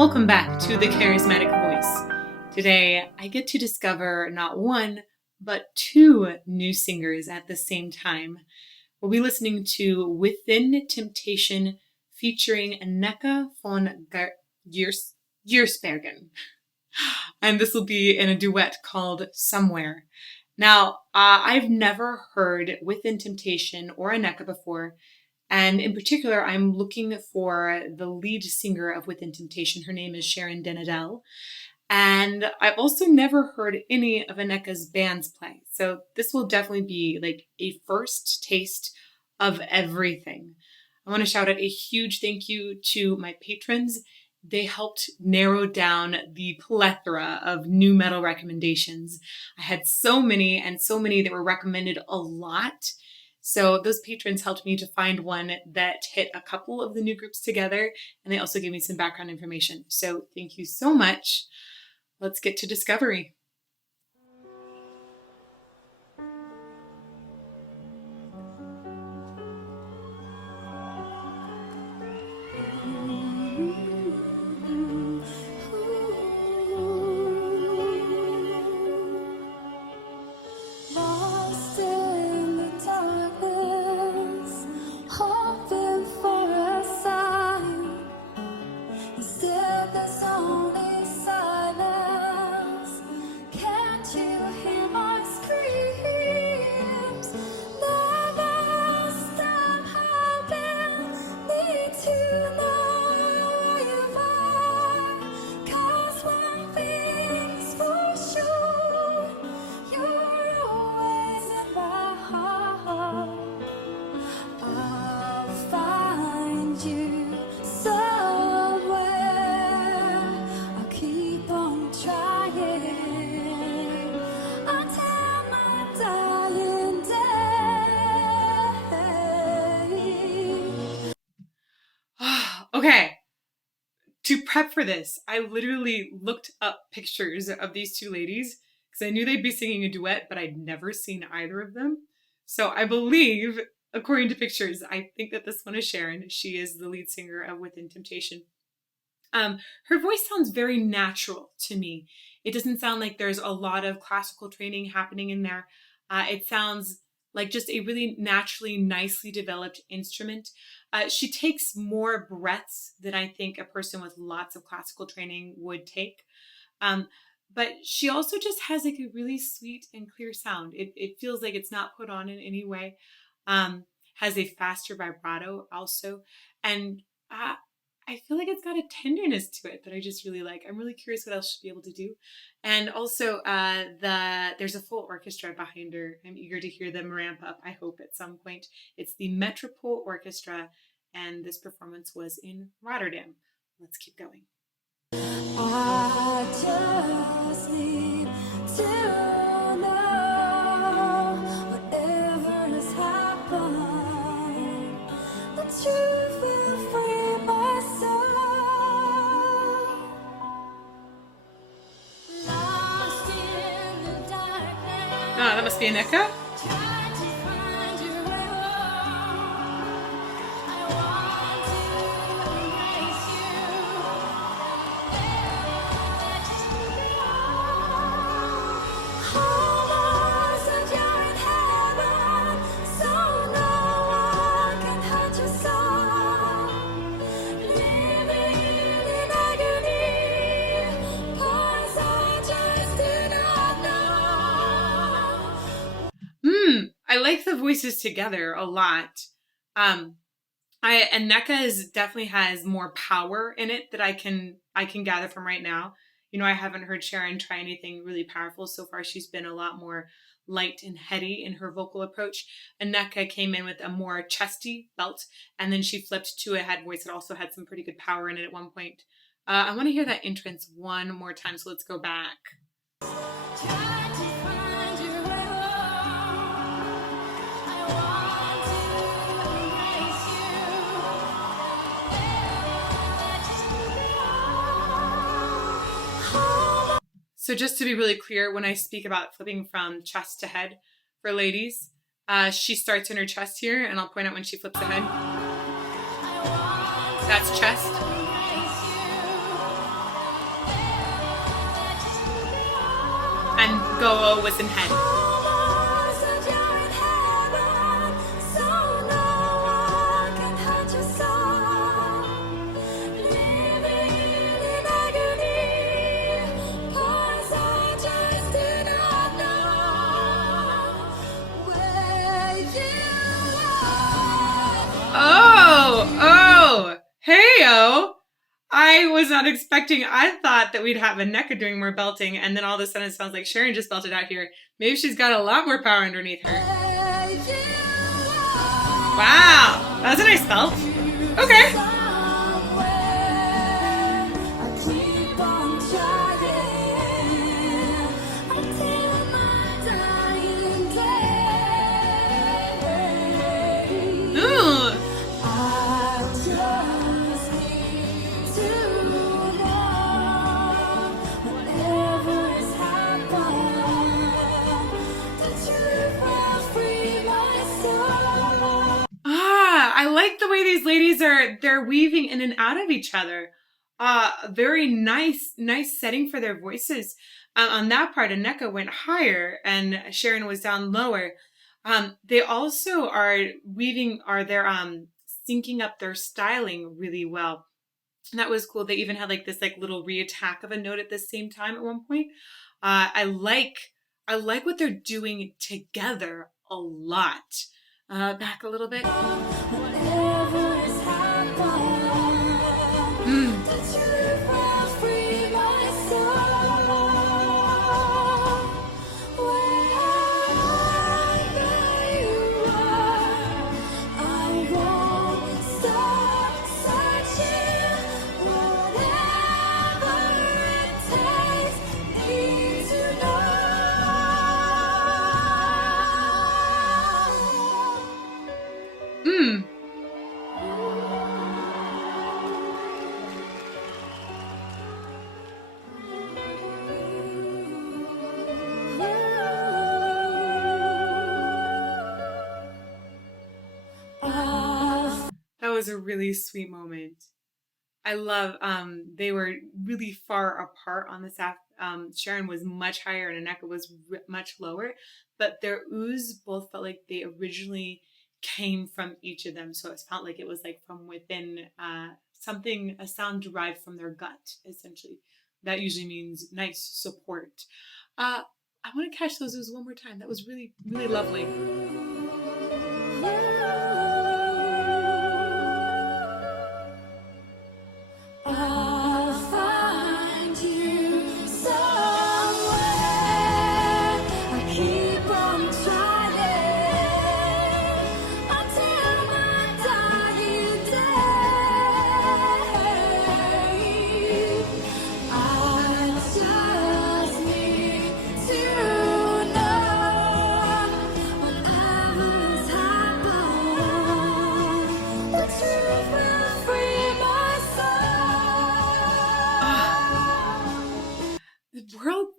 Welcome back to The Charismatic Voice. Today, I get to discover not one, but two new singers at the same time. We'll be listening to Within Temptation featuring Anneke von Giersbergen. And this will be in a duet called Somewhere. Now, I've never heard Within Temptation or Anneke before. And in particular, I'm looking for the lead singer of Within Temptation. Her name is Sharon Adel. And I've also never heard any of Anneke's bands play. So this will definitely be like a first taste of everything. I want to shout out a huge thank you to my patrons. They helped narrow down the plethora of new metal recommendations. I had so many that were recommended a lot. So those patrons helped me to find one that hit a couple of the new groups together, and they also gave me some background information. So thank you so much. Let's get to discovery. Okay, to prep for this, I literally looked up pictures of these two ladies because I knew they'd be singing a duet, but I'd never seen either of them. So I believe, according to pictures, I think that this one is Sharon. She is the lead singer of Within Temptation. Her voice sounds very natural to me. It doesn't sound like there's a lot of classical training happening in there. It sounds like just a really naturally, nicely developed instrument. She takes more breaths than I think a person with lots of classical training would take. But she also just has like a really sweet and clear sound. It feels like it's not put on in any way. Has a faster vibrato also. And I feel like it's got a tenderness to it that I just really like. I'm really curious what else she'll be able to do. And also there's a full orchestra behind her. I'm eager to hear them ramp up, I hope, at some point. It's the Metropole Orchestra, and this performance was in Rotterdam. Let's keep going. I just need to know whatever has happened, the truth will free my soul. Lost in the darkness. Ah, that must be Anneke. I like the voices together a lot. Anneke definitely has more power in it that I can gather from right now. You know, I haven't heard Sharon try anything really powerful so far. She's been a lot more light and heady in her vocal approach. Anneke came in with a more chesty belt, and then she flipped to a head voice that also had some pretty good power in it at one point. I want to hear that entrance one more time, so let's go back. So just to be really clear, when I speak about flipping from chest to head for ladies, she starts in her chest here, and I'll point out when she flips ahead. That's chest. go was in head. Almost like you're in heaven, so no one can hurt your soul. Living in agony, 'cause I just did not know where you Oh, hey-o. I was not expecting, I thought that we'd have Anneke doing more belting, and then all of a sudden it sounds like Sharon just belted out here. Maybe she's got a lot more power underneath her. Wow, that was a nice belt. Okay. Ooh. I like the way these ladies they're weaving in and out of each other. Very nice setting for their voices. On that part, Anneke went higher and Sharon was down lower. They also are they're syncing up their styling really well. And that was cool. They even had like this like little reattack of a note at the same time at one point. I like what they're doing together a lot. Back a little bit. That was a really sweet moment. I love they were really far apart on the staff. Sharon was much higher and Anneke was much lower, but their oohs both felt like they originally came from each of them. So it felt like it was like from within a sound derived from their gut, essentially. That usually means nice support. I want to catch those oohs one more time. That was really, really lovely.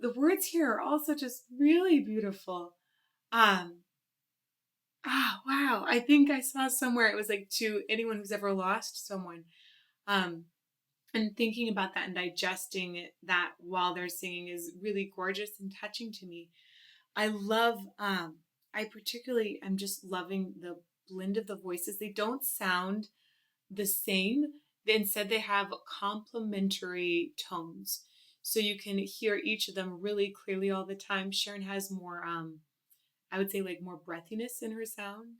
The words here are also just really beautiful. Wow. I think I saw somewhere it was like to anyone who's ever lost someone. And thinking about that and digesting that while they're singing is really gorgeous and touching to me. I particularly am just loving the blend of the voices. They don't sound the same. Instead, they have complementary tones. So you can hear each of them really clearly all the time. Sharon has more, I would say like more breathiness in her sound,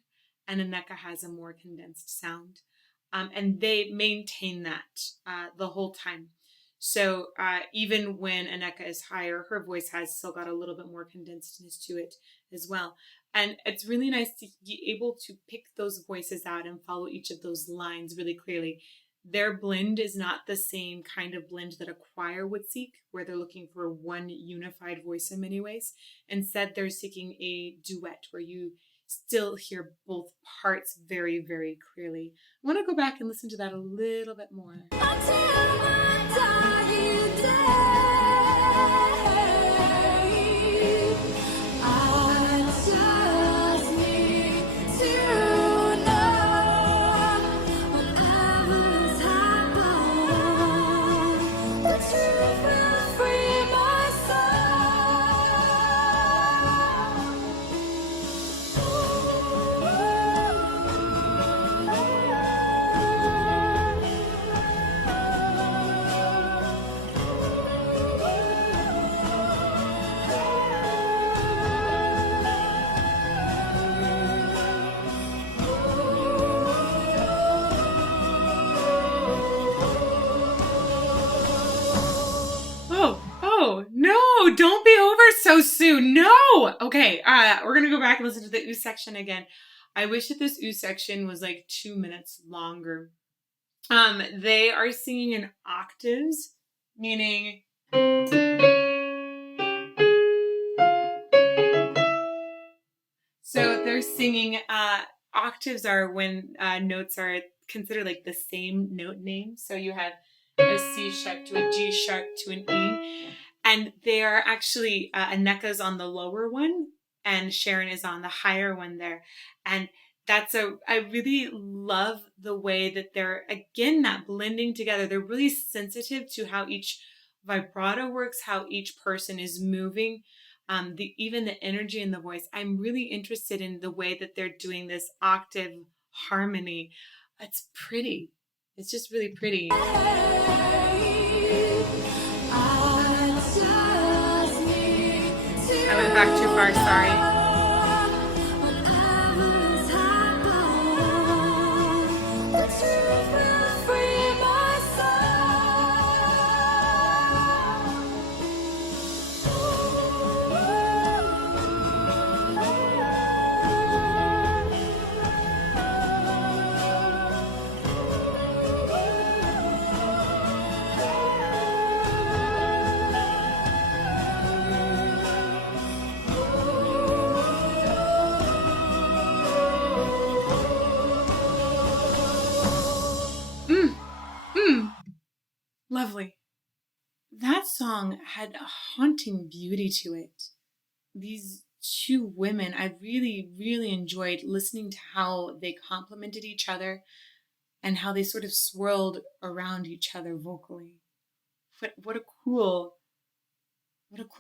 and Anneke has a more condensed sound. And they maintain that the whole time. So even when Anneke is higher, her voice has still got a little bit more condensedness to it as well. And it's really nice to be able to pick those voices out and follow each of those lines really clearly. Their blend is not the same kind of blend that a choir would seek, where they're looking for one unified voice in many ways. Instead, they're seeking a duet where you still hear both parts very, very clearly. I want to go back and listen to that a little bit more. don't be over so soon. No. Okay, we're gonna go back and listen to the ooh section again. I wish that this ooh section was like 2 minutes longer. They are singing in octaves, meaning so they're singing octaves are when notes are considered like the same note name. So you have a C sharp to a G sharp to an E. And they are actually, Anneka's on the lower one and Sharon is on the higher one there. And I really love the way that they're, again, that blending together. They're really sensitive to how each vibrato works, how each person is moving. Even the energy in the voice. I'm really interested in the way that they're doing this octave harmony. It's pretty. It's just really pretty. I went back too far, sorry. Lovely. That song had a haunting beauty to it. These two women, I really, really enjoyed listening to how they complemented each other and how they sort of swirled around each other vocally. What a cool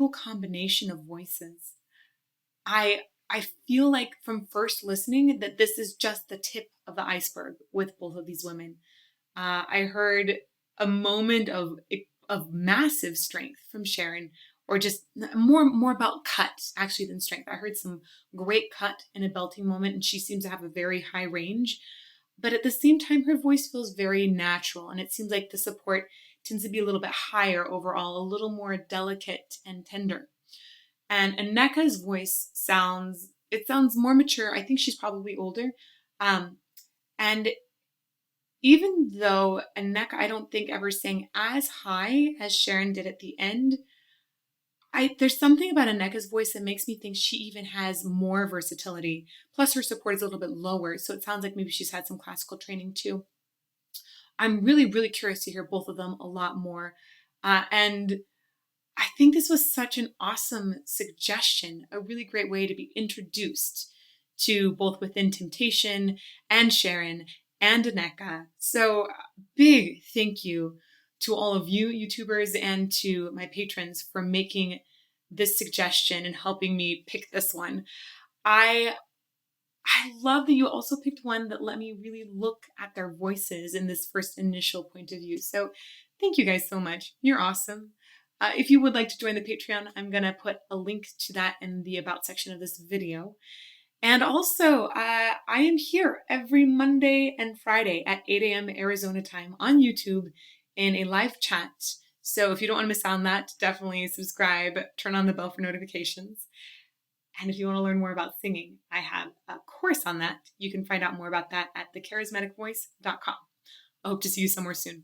combination of voices. I feel like from first listening that this is just the tip of the iceberg with both of these women. I heard a moment of massive strength from Sharon, or just more about cut actually than strength. I heard some great cut in a belting moment, and she seems to have a very high range. But at the same time, her voice feels very natural, and it seems like the support tends to be a little bit higher overall, a little more delicate and tender. And Anneka's voice sounds more mature. I think she's probably older. And even though Anneke, I don't think ever sang as high as Sharon did at the end, there's something about Anneke's voice that makes me think she even has more versatility. Plus her support is a little bit lower, so it sounds like maybe she's had some classical training too. I'm really, really curious to hear both of them a lot more. And I think this was such an awesome suggestion, a really great way to be introduced to both within Temptation and Sharon and Anneke. So big thank you to all of you YouTubers and to my patrons for making this suggestion and helping me pick this one. I love that you also picked one that let me really look at their voices in this first initial point of view. So thank you guys so much. You're awesome. If you would like to join the Patreon, I'm going to put a link to that in the About section of this video. And also, I am here every Monday and Friday at 8 a.m. Arizona time on YouTube in a live chat. So if you don't want to miss out on that, definitely subscribe, turn on the bell for notifications. And if you want to learn more about singing, I have a course on that. You can find out more about that at thecharismaticvoice.com. I hope to see you somewhere soon.